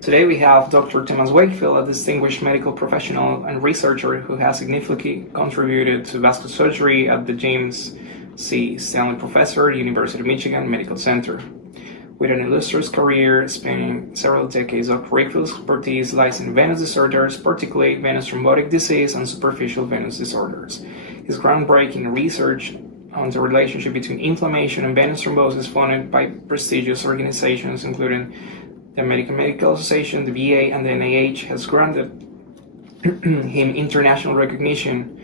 Today we have Dr. Thomas Wakefield, a distinguished medical professional and researcher who has significantly contributed to vascular surgery at the James C. Stanley Professor, University of Michigan Medical Center. With an illustrious career spanning several decades, Dr. Wakefield's expertise lies in venous disorders, particularly venous thrombotic disease and superficial venous disorders. His groundbreaking research on the relationship between inflammation and venous thrombosis, funded by prestigious organizations including the American Medical Association, the VA, and the NIH, has granted him international recognition.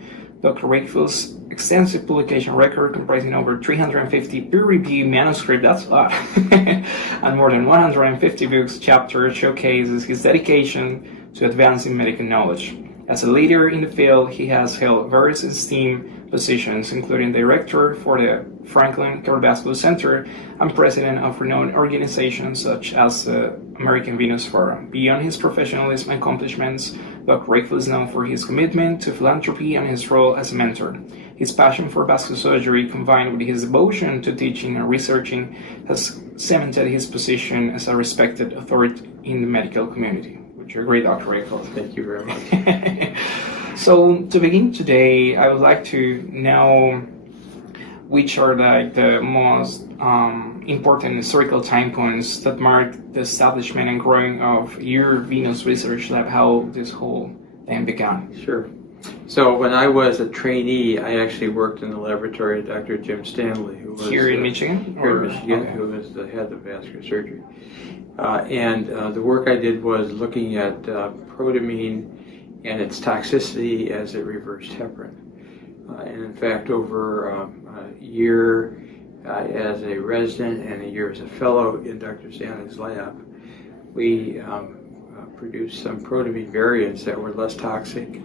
Dr. Wakefield's extensive publication record, comprising over 350 peer-reviewed manuscripts, that's a lot, and more than 150 books, chapters, showcases his dedication to advancing medical knowledge. As a leader in the field, he has held various esteemed positions, including director for the Franklin Cardiovascular Center and president of renowned organizations such as the American Venous Forum. Beyond his professionalism and accomplishments, Dr. Wakefield is known for his commitment to philanthropy and his role as a mentor. His passion for vascular surgery, combined with his devotion to teaching and researching, has cemented his position as a respected authority in the medical community. Which are great, Dr. Wakefield. Thank you very much. So, to begin today, I would like to know which are the most important historical time points that marked the establishment and growing of your Venous Research Lab, how this whole thing began. Sure. So when I was a trainee, I actually worked in the laboratory of Dr. Jim Stanley, who was here in Michigan? Here in Michigan, who was the head of vascular surgery. And the work I did was looking at protamine and its toxicity as it reversed heparin. And in fact, over a year as a resident and a year as a fellow in Dr. Stanley's lab, we produced some protamine variants that were less toxic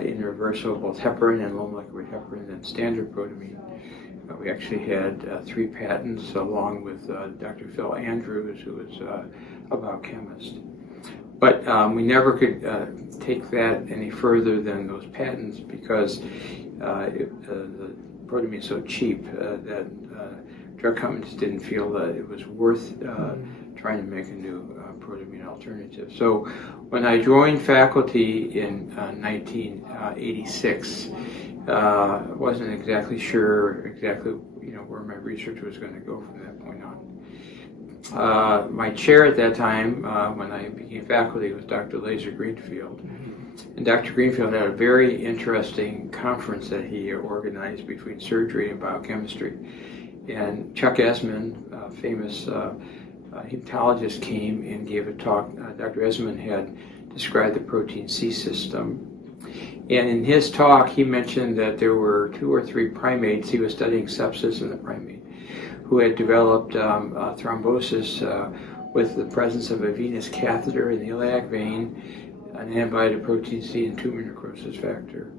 in reversal of both heparin and low molecular heparin than standard protamine. We actually had 3 patents along with Dr. Phil Andrews, who was a biochemist. But we never could take that any further than those patents because the protamine is so cheap that drug companies didn't feel that it was worth trying to make a new protamine alternative. So when I joined faculty in 1986, wasn't exactly sure where my research was going to go from that point on. My chair at that time, when I became faculty, was Dr. Laser Greenfield. And Dr. Greenfield had a very interesting conference that he organized between surgery and biochemistry. And Chuck Esmond, a famous hematologist, came and gave a talk. Dr. Esmond had described the protein C system. And in his talk, he mentioned that there were 2 or 3 primates, he was studying sepsis in the primate, who had developed thrombosis with the presence of a venous catheter in the iliac vein, an antibody to protein C, and tumor necrosis factor.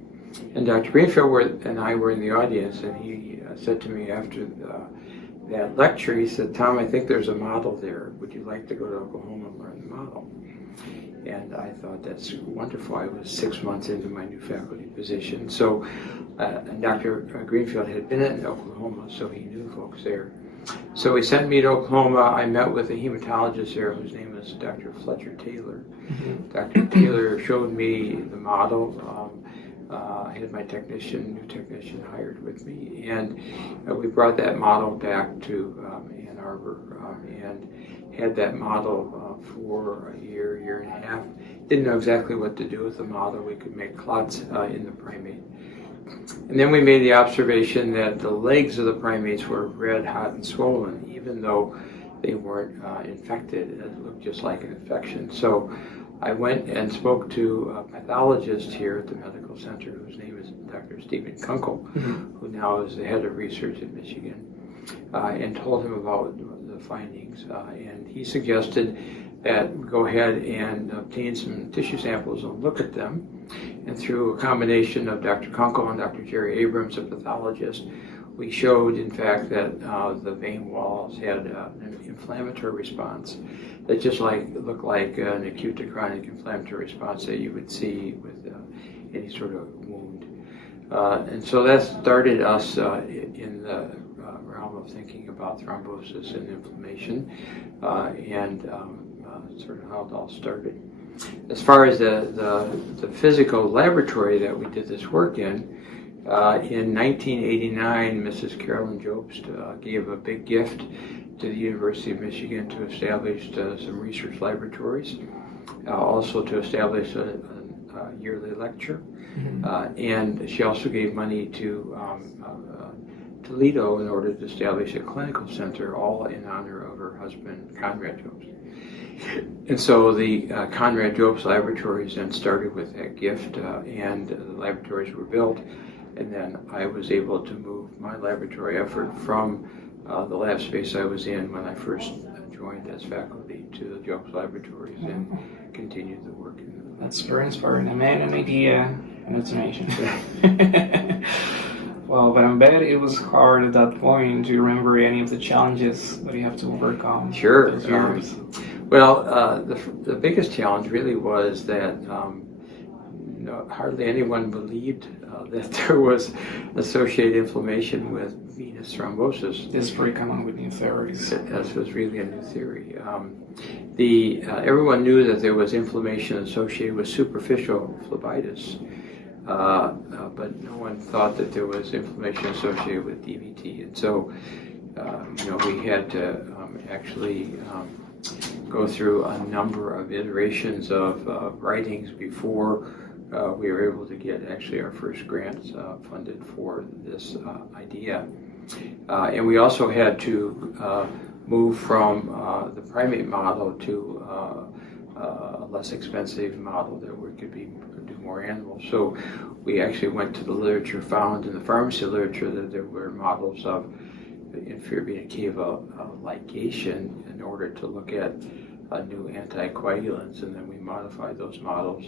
And Dr. Greenfield and I were in the audience, and he said to me after that lecture, he said, "Tom, I think there's a model there. Would you like to go to Oklahoma and learn the model?" And I thought, that's wonderful. I was 6 months into my new faculty position. So Dr. Greenfield had been in Oklahoma, so he knew folks there. So he sent me to Oklahoma. I met with a hematologist there whose name is Dr. Fletcher Taylor. Dr. Taylor showed me the model. I had my new technician hired with me. And we brought that model back to Ann Arbor and had that model for a year and a half. Didn't know exactly what to do with the model. We could make clots in the primate. And then we made the observation that the legs of the primates were red, hot, and swollen, even though they weren't infected. It looked just like an infection. So I went and spoke to a pathologist here at the medical center, whose name is Dr. Stephen Kunkel, who now is the head of research at Michigan, and told him about the findings. And he suggested that we go ahead and obtain some tissue samples and look at them. And through a combination of Dr. Kunkel and Dr. Jerry Abrams, a pathologist, we showed, in fact, that the vein walls had an inflammatory response that just looked like an acute to chronic inflammatory response that you would see with any sort of wound. And so that started us in the realm of thinking about thrombosis and inflammation, and sort of how it all started. As far as the physical laboratory that we did this work in 1989, Mrs. Carolyn Jobst gave a big gift to the University of Michigan to establish some research laboratories, also to establish a yearly lecture, and she also gave money to Toledo in order to establish a clinical center, all in honor of her husband, Conrad Jobst. And so the Conrad Jobst laboratories then started with that gift, and the laboratories were built, and then I was able to move my laboratory effort from the lab space I was in when I first joined as faculty to the Jobst laboratories and continued the work in the That's very inspiring. A man, an idea, and a donation. Well, but I bet it was hard at that point to remember any of the challenges that you have to overcome. Sure. Those years. The biggest challenge really was that hardly anyone believed that there was associated inflammation with venous thrombosis. This is very common with new theories. This was really a new theory. Everyone knew that there was inflammation associated with superficial phlebitis, but no one thought that there was inflammation associated with DVT. And so, we had to actually go through a number of iterations of writings before we were able to get actually our first grants funded for this idea. And we also had to move from the primate model to a less expensive model that we could do more animals. So we actually went to the literature found in the pharmacy literature that there were models of inferior vena cava ligation in order to look at new anticoagulants, and then we modified those models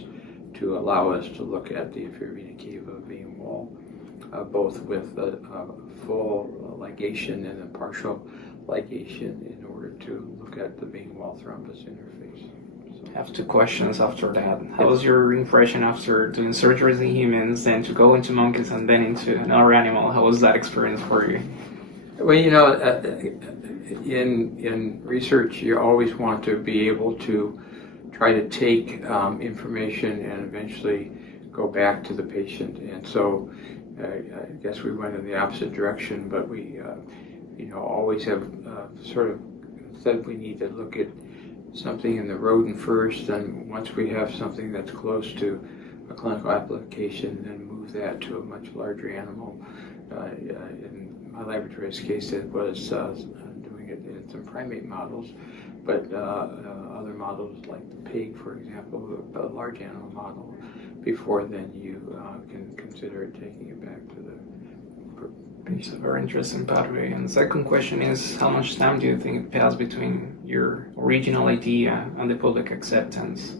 to allow us to look at the inferior vena cava vein wall, both with full ligation and then partial ligation in order to look at the vein wall thrombus interface. I have two questions after that. How was your impression after doing surgeries in humans, then to go into monkeys and then into another animal? How was that experience for you? Well, in research, you always want to be able to try to take information and eventually go back to the patient. And so I guess we went in the opposite direction, but we always have sort of said we need to look at something in the rodent first, and once we have something that's close to a clinical application, then move that to a much larger animal. In my laboratory's case, it was doing it in some primate models, but other models like the pig, for example, a large animal model, before then you can consider taking it back to the It's a very interesting pathway. And the second question is, how much time do you think it passed between your original idea and the public acceptance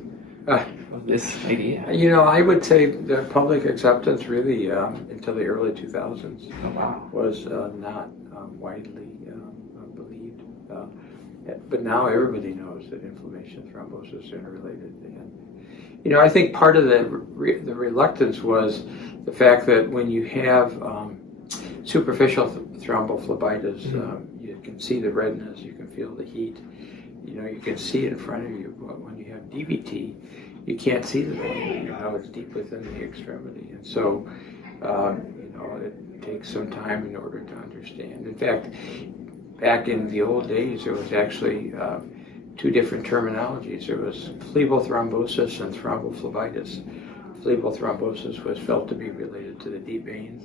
of this idea? I would say the public acceptance really until the early 2000s was not widely believed. But now everybody knows that inflammation, thrombosis is interrelated. And I think part of the reluctance was the fact that when you have superficial thrombophlebitis, you can see the redness, you can feel the heat, you can see it in front of you. But when you have DVT, you can't see the vein. It's deep within the extremity, and so it takes some time in order to understand. In fact, back in the old days, there was actually two different terminologies. There was phlebothrombosis and thrombophlebitis. Phlebothrombosis was felt to be related to the deep veins,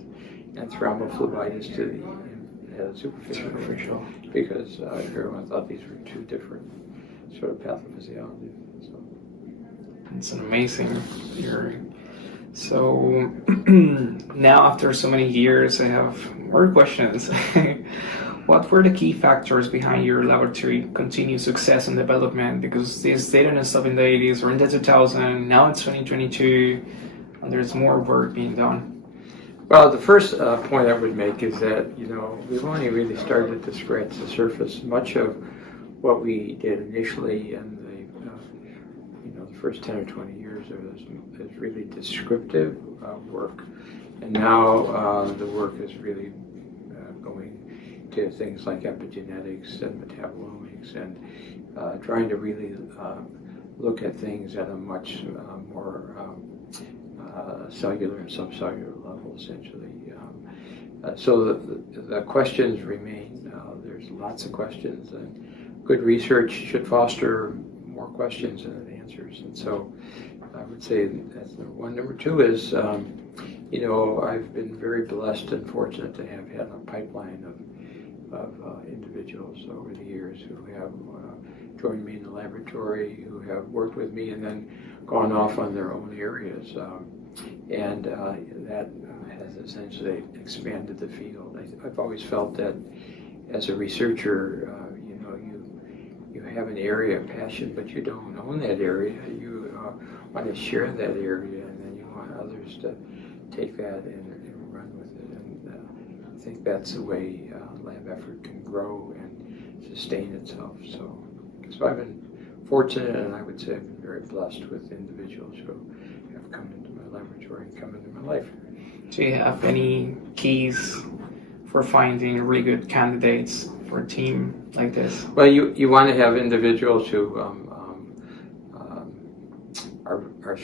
and thrombophlebitis to the superficial, because everyone thought these were two different sort of pathophysiologies. So. It's an amazing theory. So now, after so many years, I have more questions. What were the key factors behind your laboratory continued success and development? Because this didn't stop in the 80s or in the 2000s, now it's 2022, and there's more work being done. Well, the first point I would make is that, we've only really started to scratch the surface. Much of what we did initially in the first 10 or 20 years is really descriptive work. And now the work is really going to things like epigenetics and metabolomics and trying to really look at things at a much more cellular and subcellular level, essentially. So the questions remain. There's lots of questions, and good research should foster more questions than answers. And so I would say that's number one. Number two is, I've been very blessed and fortunate to have had a pipeline of individuals over the years who have joined me in the laboratory, who have worked with me and then gone off on their own areas. And that has essentially expanded the field. I've always felt that as a researcher, you have an area of passion, but you don't own that area. You want to share that area, and then you want others to take that and run with it. And I think that's the way lab effort can grow and sustain itself. So I've been fortunate, and I would say I've been very blessed with individuals who have come into my laboratory and come into my life. Do you have any keys for finding really good candidates for a team like this? Well, you want to have individuals who are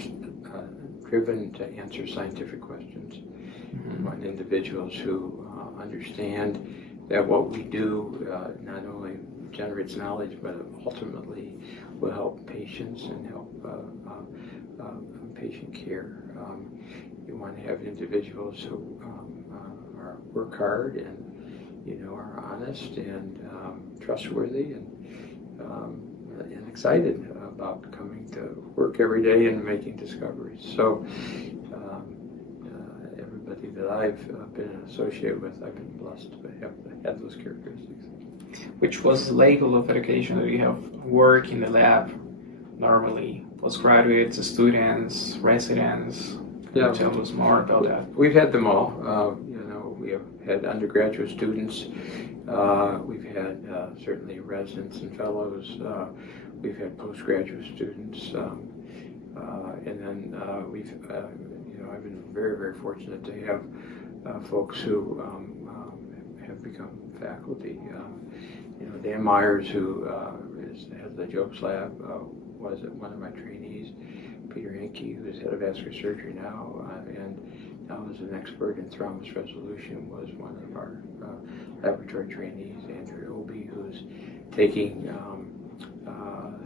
driven to answer scientific questions. Mm-hmm. You want individuals who understand that what we do not only generates knowledge, but ultimately will help patients and help patient care. You want to have individuals who work hard and are honest and trustworthy and excited about coming to work every day and making discoveries. So everybody that I've been associated with, I've been blessed to have those characteristics. Which was the level of education that you have work in the lab normally? Postgraduates, students, residents? Can you tell us more about that? We've had them all. We have had undergraduate students. We've had certainly residents and fellows. We've had postgraduate students, and then I've been very, very fortunate to have folks who have become faculty. Dan Myers, who has the Jobs Lab, was one of my trainees. Peter Henke, who's head of vascular surgery now, and now is an expert in thrombus resolution, was one of our laboratory trainees. Andrew Obie, who's taking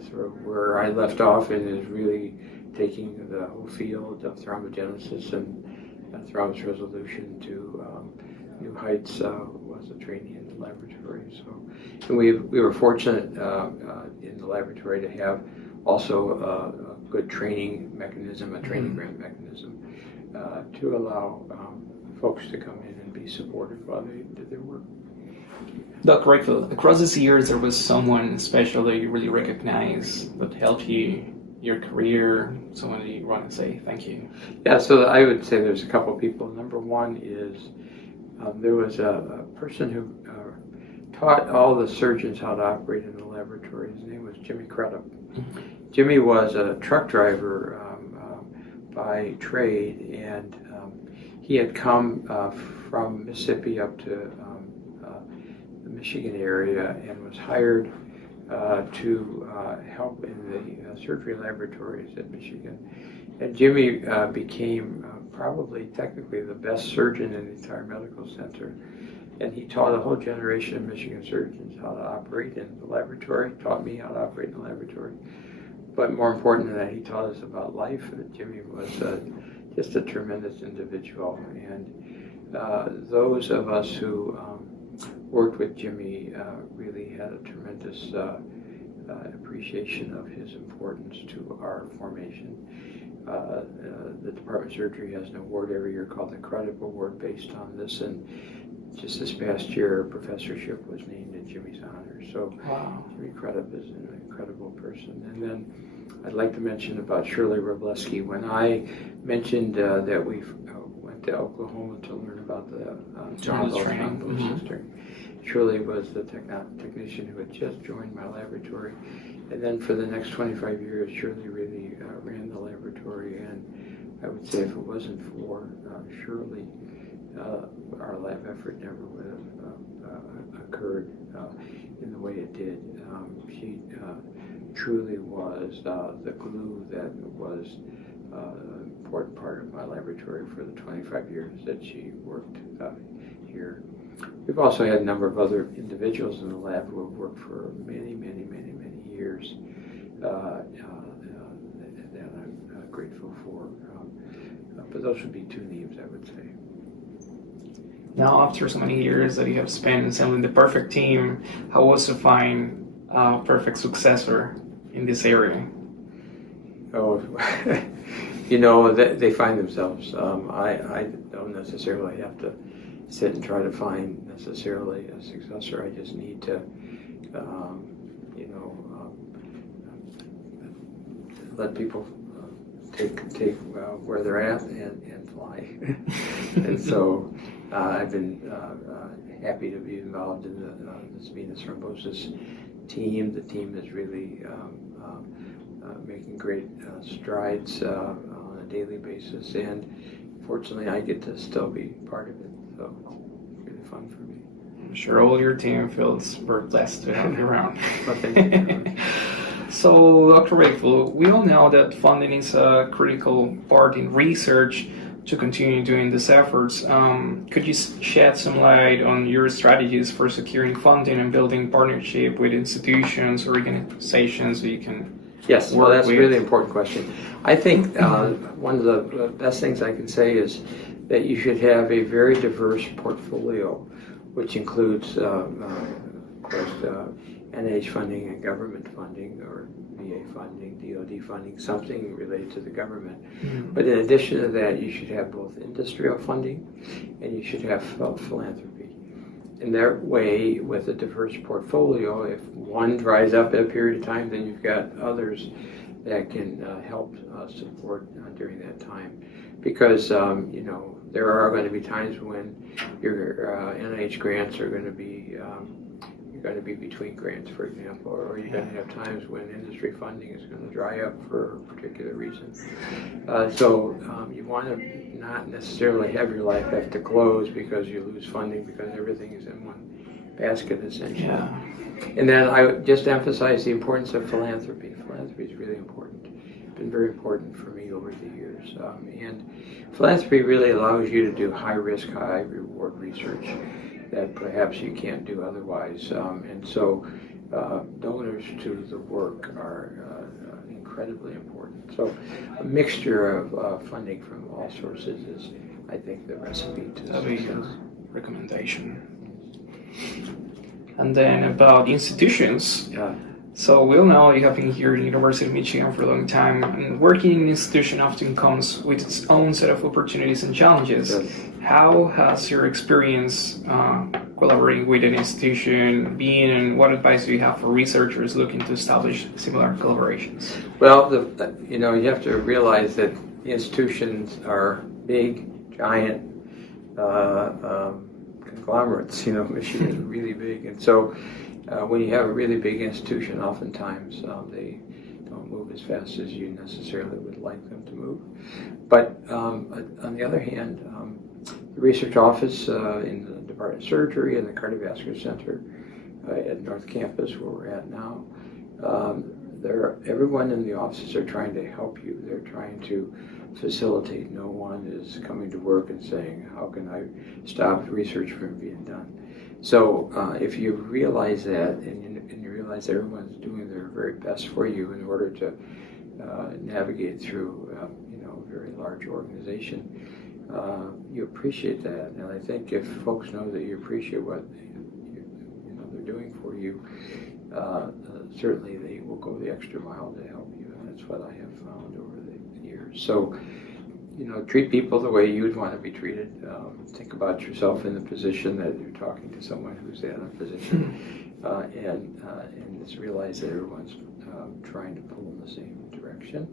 sort of where I left off and is really taking the whole field of thrombogenesis and thrombus resolution to new heights, was a trainee in the laboratory. And we were fortunate in the laboratory to have also a good training mechanism, a training grant mechanism, to allow folks to come in and be supported while they did their work. Dr. Wakefield, across these years, there was someone special that you really recognize that helped you, your career, someone that you want to say thank you? Yeah, so I would say there's a couple of people. Number one is there was a person who taught all the surgeons how to operate in the laboratory. His name was Jimmy Crudup. Mm-hmm. Jimmy was a truck driver by trade, and he had come from Mississippi up to the Michigan area and was hired to help in the surgery laboratories at Michigan. And Jimmy became probably technically the best surgeon in the entire medical center. And he taught a whole generation of Michigan surgeons how to operate in the laboratory, taught me how to operate in the laboratory. But more important than that, he taught us about life. Jimmy was just a tremendous individual. And those of us who worked with Jimmy really had a tremendous appreciation of his importance to our formation. The Department of Surgery has an award every year called the Crudup Award based on this, and just this past year, a professorship was named in Jimmy's honor. So wow. Jimmy Crudup is an incredible person. And then I'd like to mention about Shirley Robleski. When I mentioned that we went to Oklahoma to learn about the thrombosis system, Shirley was the technician who had just joined my laboratory. And then for the next 25 years, Shirley really ran the laboratory. And I would say if it wasn't for Shirley, our lab effort never would have occurred in the way it did. She truly was the glue that was an important part of my laboratory for the 25 years that she worked here. We've also had a number of other individuals in the lab who have worked for many, many, many, many years that I'm grateful for. But those would be two names, I would say. Now, after so many years that you have spent assembling the perfect team, how was to find a perfect successor in this area? Oh, you know, they find themselves. I don't necessarily have to sit and try to find necessarily a successor. I just need to, let people take where they're at and fly. And so I've been happy to be involved in this venous thrombosis team. The team is really making great strides on a daily basis, and fortunately I get to still be part of it, so it's really fun for me. I'm sure all your team feels very blessed to have you around. Well, thank you. So, Dr. Wakefield, we all know that funding is a critical part in research to continue doing these efforts. Could you shed some light on your strategies for securing funding and building partnership with institutions or organizations that you can Yes, well, work that's with? a really important question. I think one of the best things I can say is that you should have a very diverse portfolio, which includes, of course, NIH funding and government funding, or VA funding, DoD funding, something related to the government. Mm-hmm. But in addition to that, you should have both industrial funding and you should have philanthropy. In that way, with a diverse portfolio, if one dries up at a period of time, then you've got others that can help support during that time. Because, there are going to be times when your NIH grants are going to be between grants, for example, or you're going to have times when industry funding is going to dry up for a particular reason. So you want to not necessarily have your life have to close because you lose funding, because everything is in one basket, essentially. Yeah. And then I would just emphasize the importance of philanthropy. Philanthropy is really important. It's been very important for me over the years. And philanthropy really allows you to do high-risk, high-reward research that perhaps you can't do otherwise. And so donors to the work are incredibly important. So a mixture of funding from all sources is, I think, the recipe to That'd be success. your recommendation. And then about institutions. Yeah. So we all know you have been here at the University of Michigan for a long time, and working in an institution often comes with its own set of opportunities and challenges. Yes. How has your experience collaborating with an institution been, and what advice do you have for researchers looking to establish similar collaborations? Well, you have to realize that the institutions are big, giant conglomerates. Michigan is really big, and so when you have a really big institution, oftentimes they don't move as fast as you necessarily would like them to move. But on the other hand, the research office in the Department of Surgery and the Cardiovascular Center at North Campus, where we're at now, everyone in the offices are trying to help you. They're trying to facilitate. No one is coming to work and saying, how can I stop research from being done? So if you realize that, and you realize everyone's doing their very best for you in order to navigate through a very large organization, you appreciate that. And I think if folks know that you appreciate what they're doing for you, certainly they will go the extra mile to help you. And that's what I have found over the years. So, treat people the way you would want to be treated. Think about yourself in the position that you're talking to someone who's in a position, and just realize that everyone's trying to pull in the same direction.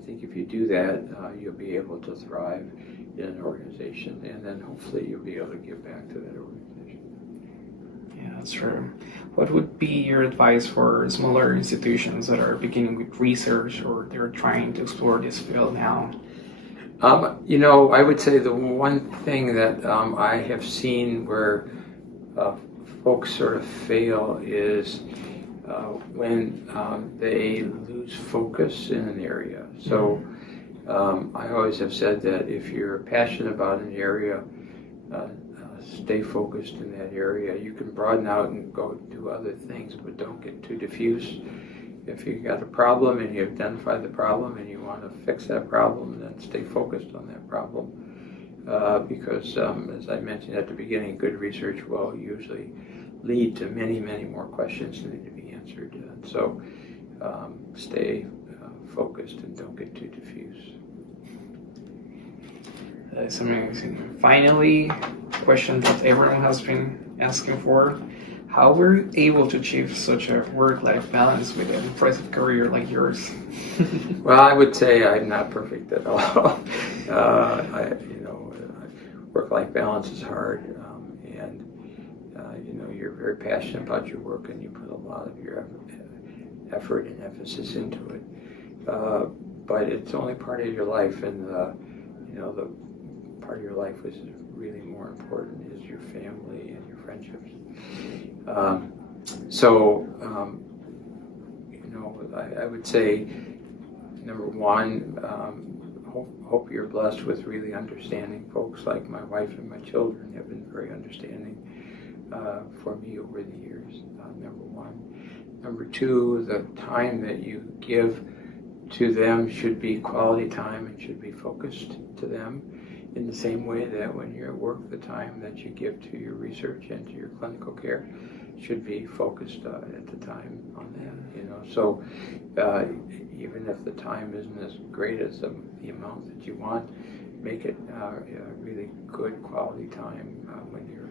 I think if you do that, you'll be able to thrive in an organization, and then hopefully you'll be able to give back to that organization. Yeah, that's true. What would be your advice for smaller institutions that are beginning with research, or they're trying to explore this field now? I would say the one thing that I have seen where folks sort of fail is when they lose focus in an area. So I always have said that if you're passionate about an area, stay focused in that area. You can broaden out and go do other things, but don't get too diffuse. If you got a problem and you identify the problem and you want to fix that problem, then stay focused on that problem. Because as I mentioned at the beginning, good research will usually lead to many, many more questions that need to be answered. So stay focused and don't get too diffuse. That's amazing. Finally, question that everyone has been asking for. How were you able to achieve such a work-life balance with an impressive career like yours? Well, I would say I'm not perfect at all. Work-life balance is hard, and you're very passionate about your work, and you put a lot of your effort and emphasis into it. But it's only part of your life, and the part of your life which is really more important is your family and your friendships. I would say, number one, hope you're blessed with really understanding folks. Like my wife and my children have been very understanding for me over the years, number one. Number two, the time that you give to them should be quality time and should be focused to them in the same way that when you're at work, the time that you give to your research and to your clinical care should be focused at the time on that. So even if the time isn't as great as the amount that you want, make it really good quality time when you're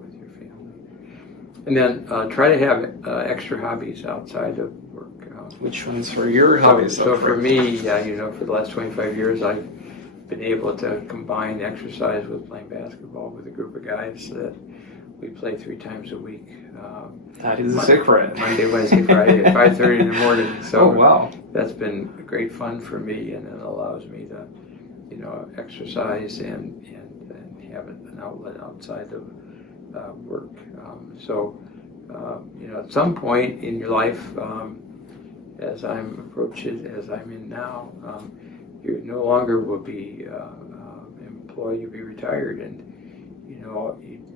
with your family. And then try to have extra hobbies outside of work. Which ones are your hobbies? So for me, for the last 25 years, I've been able to combine exercise with playing basketball with a group of guys that we play 3 times a week. That is a secret. Monday, Wednesday, Friday at 5:30 in the morning. So wow. That's been great fun for me, and it allows me to, exercise and have an outlet outside of work. At some point in your life, as I'm in now, you no longer will be employed, you'll be retired, and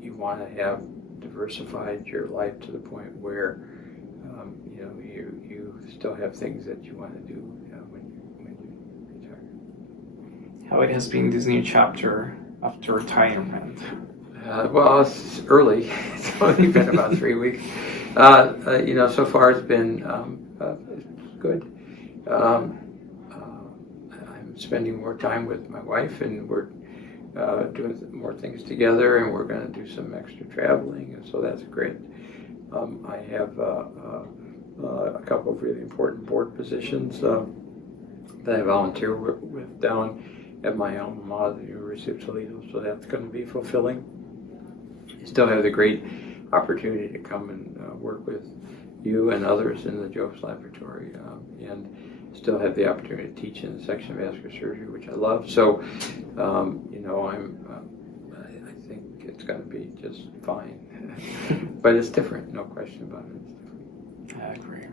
you want to have diversified your life to the point where you still have things that you want to do when you retire. How it has been this new chapter after retirement? Well, it's early. It's only been about 3 weeks. So far it's been good. I'm spending more time with my wife, and we're doing more things together, and we're going to do some extra traveling, and so that's great. I have a couple of really important board positions that I volunteer with down at my alma mater, the University of Toledo, so that's going to be fulfilling. I still have the great opportunity to come and work with you and others in the Jobs Laboratory, and still have the opportunity to teach in the section of vascular surgery, which I love. So, I think it's going to be just fine. But it's different, no question about it. It's different. I agree.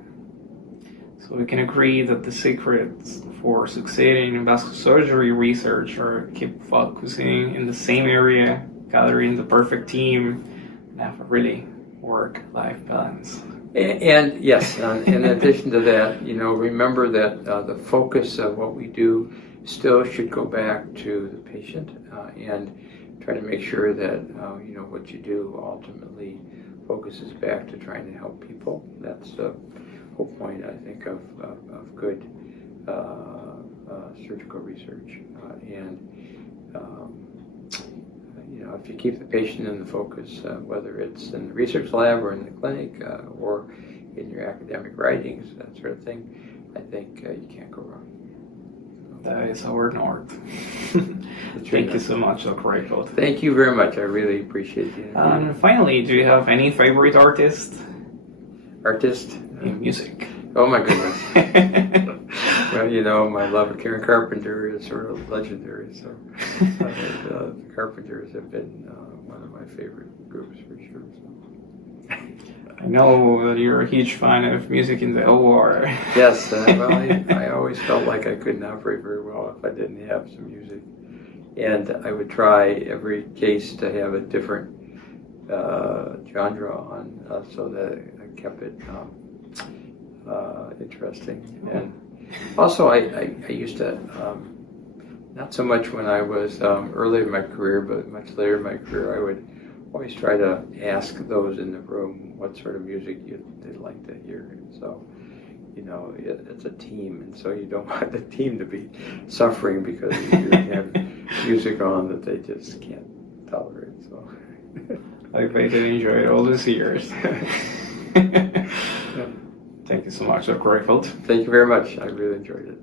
So we can agree that the secrets for succeeding in vascular surgery research are keep focusing in the same area, gathering the perfect team, and have a really work-life balance. And yes, in addition to that, remember that the focus of what we do still should go back to the patient, and try to make sure that what you do ultimately focuses back to trying to help people. That's the whole point, I think, of good surgical research. If you keep the patient in the focus, whether it's in the research lab or in the clinic or in your academic writings, that sort of thing, I think you can't go wrong. That is our north. Thank you so much, Dr. Wakefield. Thank you very much. I really appreciate it. Finally, do you have any favorite artist? In music. Oh my goodness. Well, my love of Karen Carpenter is sort of legendary. So the Carpenters have been one of my favorite groups for sure. So. I know that you're a huge fan of music in the OR. Yes, well, I always felt like I couldn't operate very well if I didn't have some music. And I would try every case to have a different genre on, so that I kept it interesting. And also, I used to, not so much when I was early in my career, but much later in my career, I would always try to ask those in the room what sort of music they'd like to hear. And so, it's a team, and so you don't want the team to be suffering because you have music on that they just can't tolerate. So, like they did enjoy it all these years. yeah. Thank you so much, Dr. Wakefield. Thank you very much. I really enjoyed it.